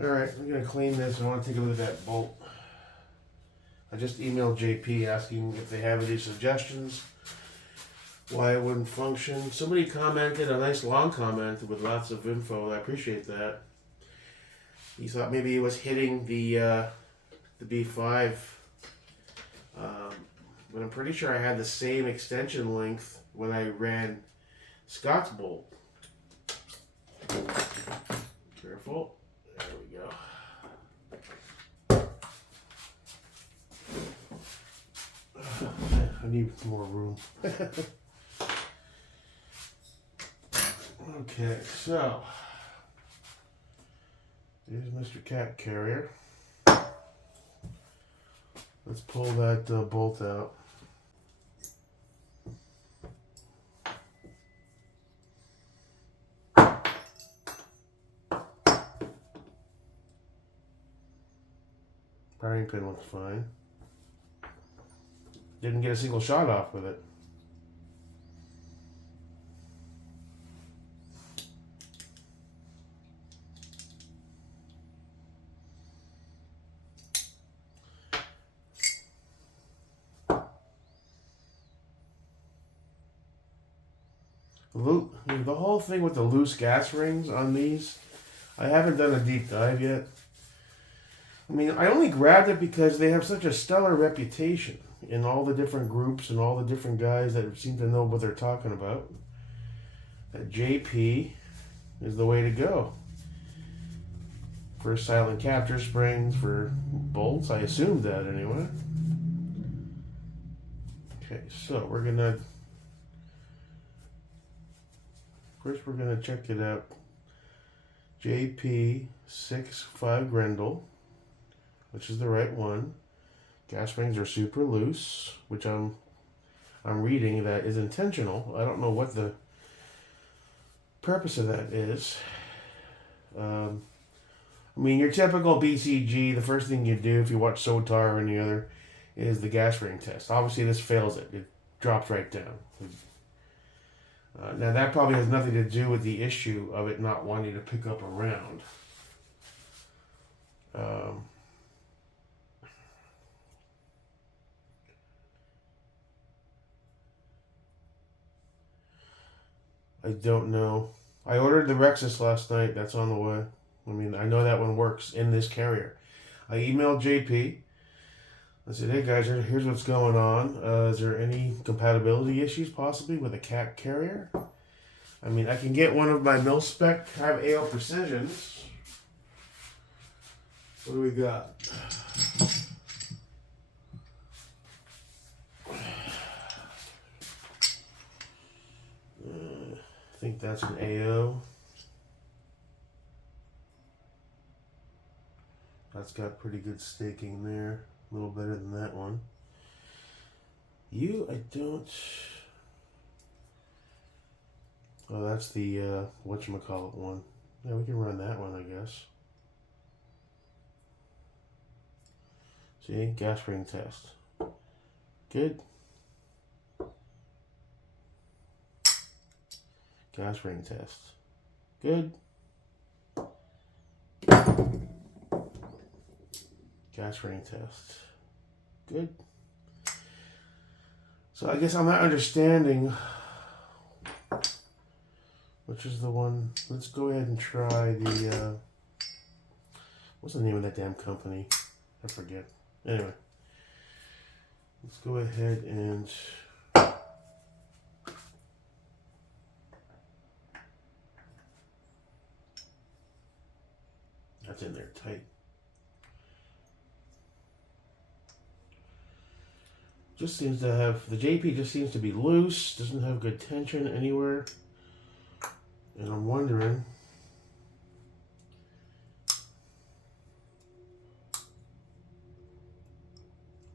Alright, I'm going to clean this. I want to take a look at that bolt. I just emailed JP asking if they have any suggestions why it wouldn't function. Somebody commented, a nice long comment with lots of info. I appreciate that. He thought maybe it was hitting the B5. But I'm pretty sure I had the same extension length when I ran Scott's bolt. Careful. There we go. I need more room. Okay, so there's Mr. Cat Carrier. Let's pull that bolt out. Firing pin looks fine. Didn't get a single shot off with it. The whole thing with the loose gas rings on these, I haven't done a deep dive yet. I mean, I only grabbed it because they have such a stellar reputation in all the different groups and all the different guys that seem to know what they're talking about. That JP is the way to go. For silent capture springs, for bolts, I assumed that anyway. Okay, so we're gonna check it out. JP65 Grendel, which is the right one. Gas springs are super loose, which I'm reading that is intentional. I don't know what the purpose of that is. I mean, your typical BCG, the first thing you do if you watch SOTAR or any other is the gas ring test. Obviously, this fails it. It drops right down. Now, that probably has nothing to do with the issue of it not wanting to pick up a round. I don't know. I ordered the Rexus last night. That's on the way. I mean, I know that one works in this carrier. I emailed JP. I said, hey guys, here's what's going on. Is there any compatibility issues possibly with a Cat carrier? I mean, I can get one of my mil-spec, have AL Precisions. What do we got? I think that's an AO. That's got pretty good staking there. A little better than that one. I don't... Oh, that's the, whatchamacallit one. Yeah, we can run that one, I guess. See, gas ring test. Good. Gas ring test. Good. Gas ring test. Good. So I guess I'm not understanding which is the one. Let's go ahead and try the, what's the name of that damn company? I forget. Anyway. Let's go ahead and that's in there tight. Just seems to have, the JP just seems to be loose, doesn't have good tension anywhere. And I'm wondering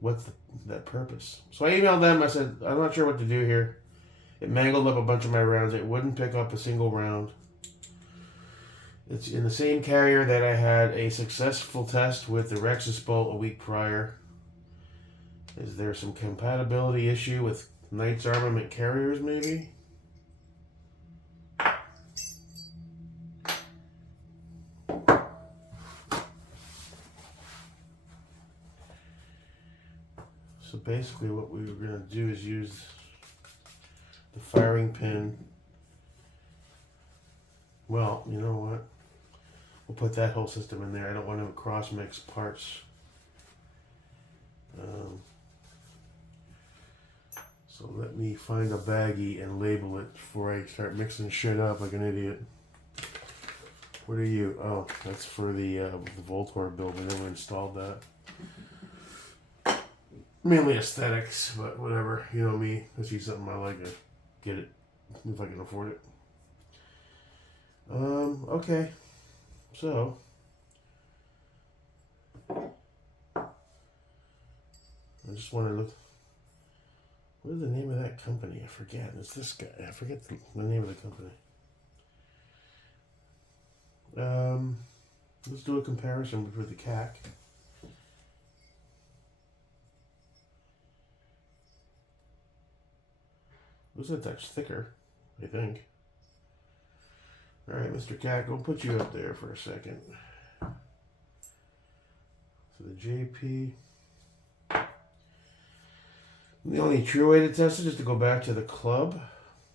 what's that purpose. So I emailed them, I said, I'm not sure what to do here. It mangled up a bunch of my rounds. It wouldn't pick up a single round. It's in the same carrier that I had a successful test with the Rexus bolt a week prior. Is there some compatibility issue with Knights Armament carriers, maybe? basically what we were going to do is use the firing pin. Well, you know what? We'll put that whole system in there. I don't want to cross mix parts. So let me find a baggie and label it before I start mixing shit up like an idiot. What are you? Oh, that's for the Voltor build. We never installed that. Mainly aesthetics, but whatever. You know me. I see something I like, to get it if I can afford it. Okay. So I just want to look. What is the name of that company? I forget. It's this guy. I forget the name of the company. Let's do a comparison with the CAC. Looks like that's thicker, I think. Alright, Mr. CAC, we'll put you up there for a second. So the JP. The only true way to test it is to go back to the club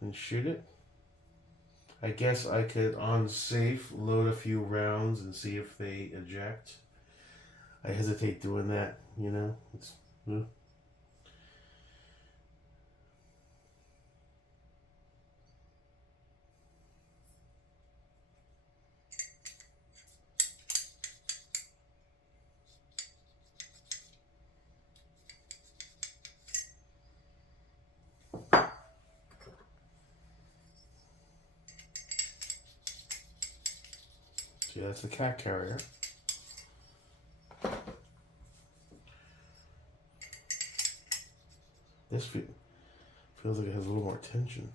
and shoot it. I guess I could, on safe, load a few rounds and see if they eject. I hesitate doing that, you know. It's, See, that's the cat carrier. This feels like it has a little more tension.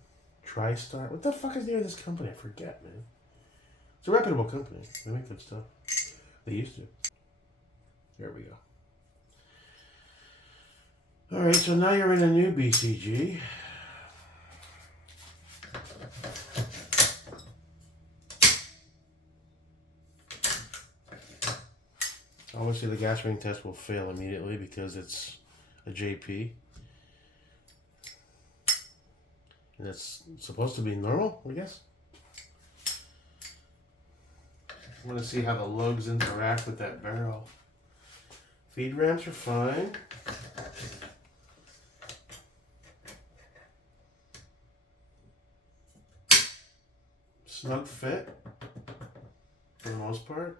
TriStar. What the fuck is the name of this company? I forget, man. It's a reputable company. They make good stuff. They used to. There we go. Alright, so now you're in a new BCG. Obviously the gas ring test will fail immediately because it's a JP. And it's supposed to be normal, I guess. I want to see how the lugs interact with that barrel. Feed ramps are fine. Snug fit for the most part.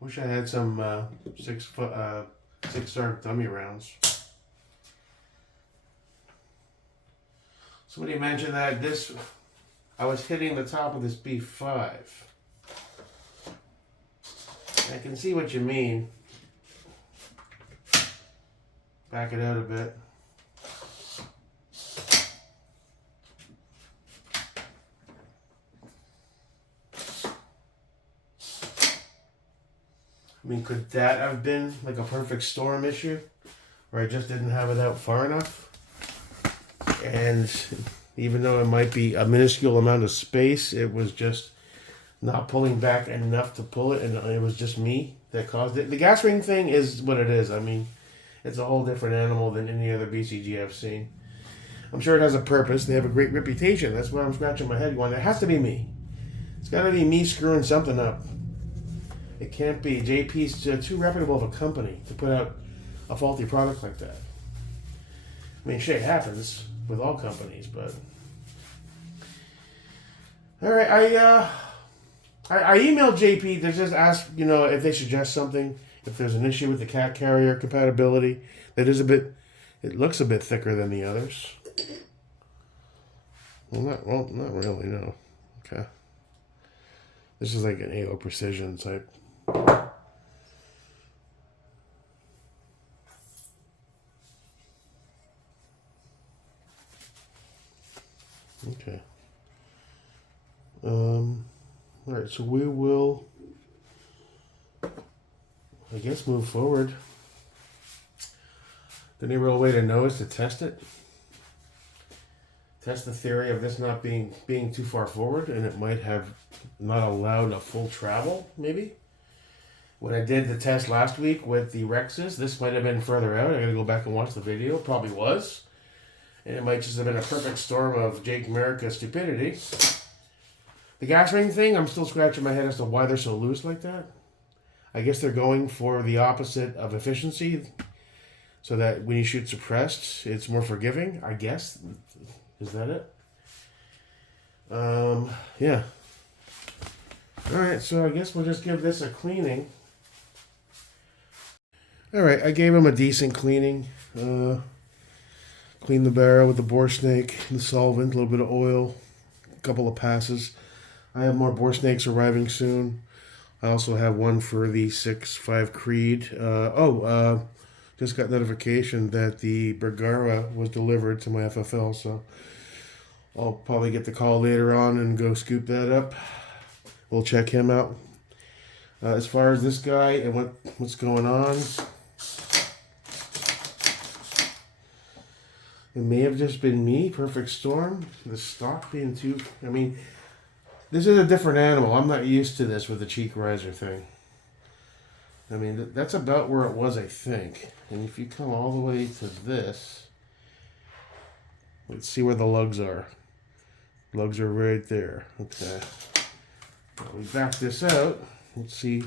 Wish I had some 6-star dummy rounds. Somebody mentioned that I was hitting the top of this B5. I can see what you mean. Back it out a bit. I mean, could that have been like a perfect storm issue? Where I just didn't have it out far enough? And even though it might be a minuscule amount of space, it was just not pulling back enough to pull it, and it was just me that caused it. The gas ring thing is what it is. I mean, it's a whole different animal than any other BCG I've seen. I'm sure it has a purpose. They have a great reputation. That's why I'm scratching my head going, it has to be me. It's got to be me screwing something up. It can't be. JP's too reputable of a company to put out a faulty product like that. I mean, shit happens with all companies, but... Alright, I emailed JP to just ask, you know, if they suggest something, if there's an issue with the cat carrier compatibility. That is a bit... It looks a bit thicker than the others. Well, not really, no. Okay. This is like an AO Precision type. Okay. Alright, so we will, I guess, move forward. The only real way to know is to test it. test the theory of this not being too far forward, and it might have not allowed a full travel, maybe. When I did the test last week with the Rexes, this might have been further out. I gotta go back and watch the video. Probably was. And it might just have been a perfect storm of Jake America stupidity. The gas ring thing, I'm still scratching my head as to why they're so loose like that. I guess they're going for the opposite of efficiency, so that when you shoot suppressed, it's more forgiving, I guess. Is that it? Yeah. Alright, so I guess we'll just give this a cleaning. Alright, I gave him a decent cleaning. Clean the barrel with the bore snake, the solvent, a little bit of oil, a couple of passes. I have more bore snakes arriving soon. I also have one for the 6.5 Creed. Just got notification that the Bergara was delivered to my FFL, so I'll probably get the call later on and go scoop that up. We'll check him out. As far as this guy and what's going on, it may have just been me, perfect storm. The stock being too... I mean, this is a different animal. I'm not used to this with the cheek riser thing. I mean, that's about where it was, I think. And if you come all the way to this, let's see where the lugs are. Lugs are right there. Okay. We back this out. Let's see.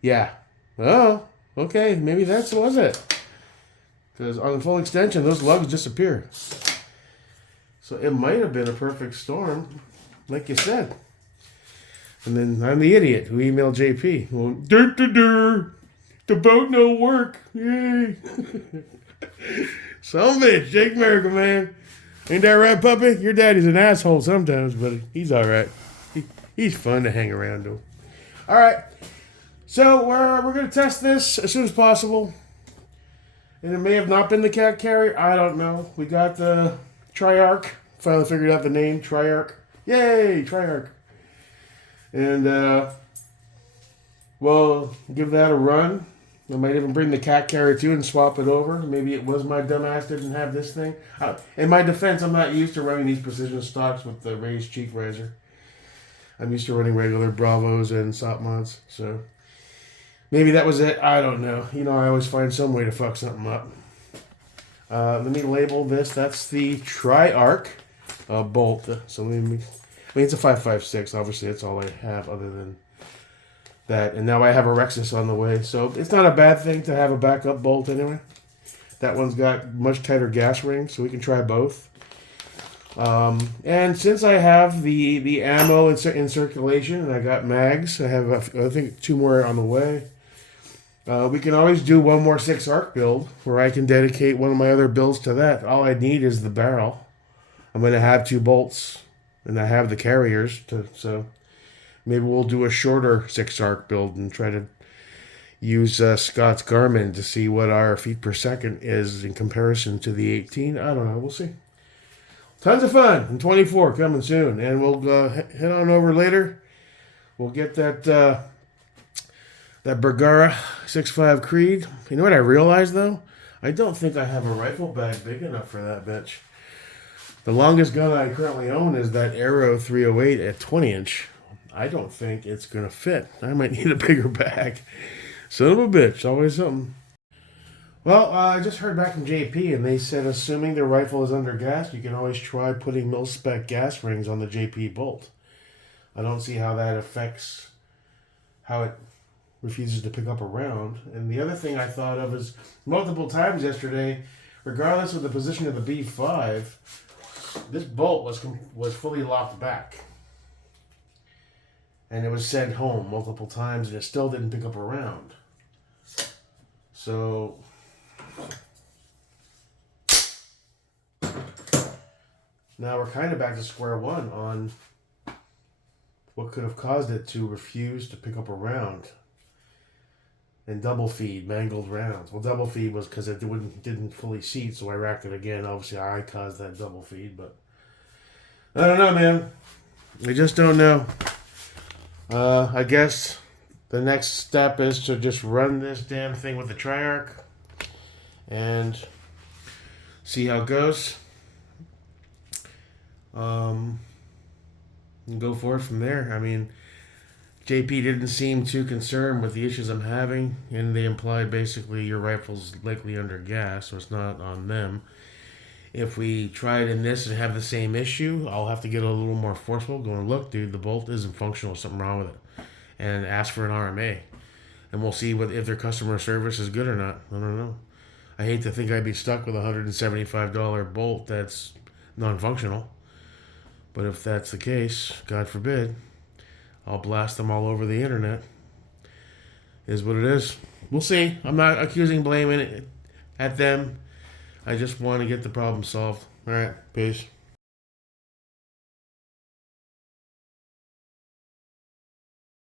Yeah. Oh, okay. Maybe that was it. Because on the full extension, those lugs disappear. So it might have been a perfect storm, like you said. And then I'm the idiot who emailed JP. Well, the boat no work. Yay. Son of a bitch, Jake America, man. Ain't that right, puppy? Your daddy's an asshole sometimes, but he's all right. He's fun to hang around to. All right. So we're going to test this as soon as possible. And it may have not been the cat carrier. I don't know. We got the Triarch. Finally figured out the name, Triarch. Yay, Triarch. And we'll give that a run. I might even bring the cat carrier too and swap it over. Maybe it was my dumbass didn't have this thing. In my defense, I'm not used to running these precision stocks with the raised cheek riser. I'm used to running regular Bravos and SOP mods. So maybe that was it. I don't know. You know, I always find some way to fuck something up. Let me label this. That's the Triarch bolt. So let me... I mean, it's a 5.56. Obviously, that's all I have other than that. And now I have a Rexus on the way. So it's not a bad thing to have a backup bolt anyway. That one's got much tighter gas rings, so we can try both. And since I have the ammo in circulation and I got mags, I have, I think, 2 more on the way. We can always do one more 6 arc build where I can dedicate one of my other builds to that. All I need is the barrel. I'm going to have 2 bolts. And I have the carriers, so maybe we'll do a shorter 6 arc build and try to use Scott's Garmin to see what our feet per second is in comparison to the 18. I don't know. We'll see. Tons of fun in 24 coming soon. And we'll head on over later. We'll get that Bergara 6.5 Creed. You know what I realized, though? I don't think I have a rifle bag big enough for that bitch. The longest gun I currently own is that Aero 308 at 20-inch. I don't think it's going to fit. I might need a bigger bag. Son of a bitch. Always something. Well, I just heard back from JP, and they said assuming the rifle is under gas, you can always try putting mil-spec gas rings on the JP bolt. I don't see how that affects how it refuses to pick up a round. And the other thing I thought of is multiple times yesterday, regardless of the position of the B5, this bolt was fully locked back. And it was sent home multiple times and it still didn't pick up a round. So now we're kind of back to square one on what could have caused it to refuse to pick up a round. And double feed, mangled rounds. Well, double feed was because it didn't fully seat, so I racked it again. Obviously, I caused that double feed, but I don't know, man. I just don't know. I guess the next step is to just run this damn thing with the Triarch and see how it goes. And go forward from there. I mean, JP didn't seem too concerned with the issues I'm having, and they implied basically your rifle's likely under gas, so it's not on them. If we try it in this and have the same issue, I'll have to get a little more forceful. Going, look, dude, the bolt isn't functional. Something wrong with it, and ask for an RMA, and we'll see if their customer service is good or not. I don't know. I hate to think I'd be stuck with a $175 bolt that's non-functional, but if that's the case, God forbid, I'll blast them all over the internet. Is what it is. We'll see. I'm not accusing blaming it at them. I just want to get the problem solved. All right, peace.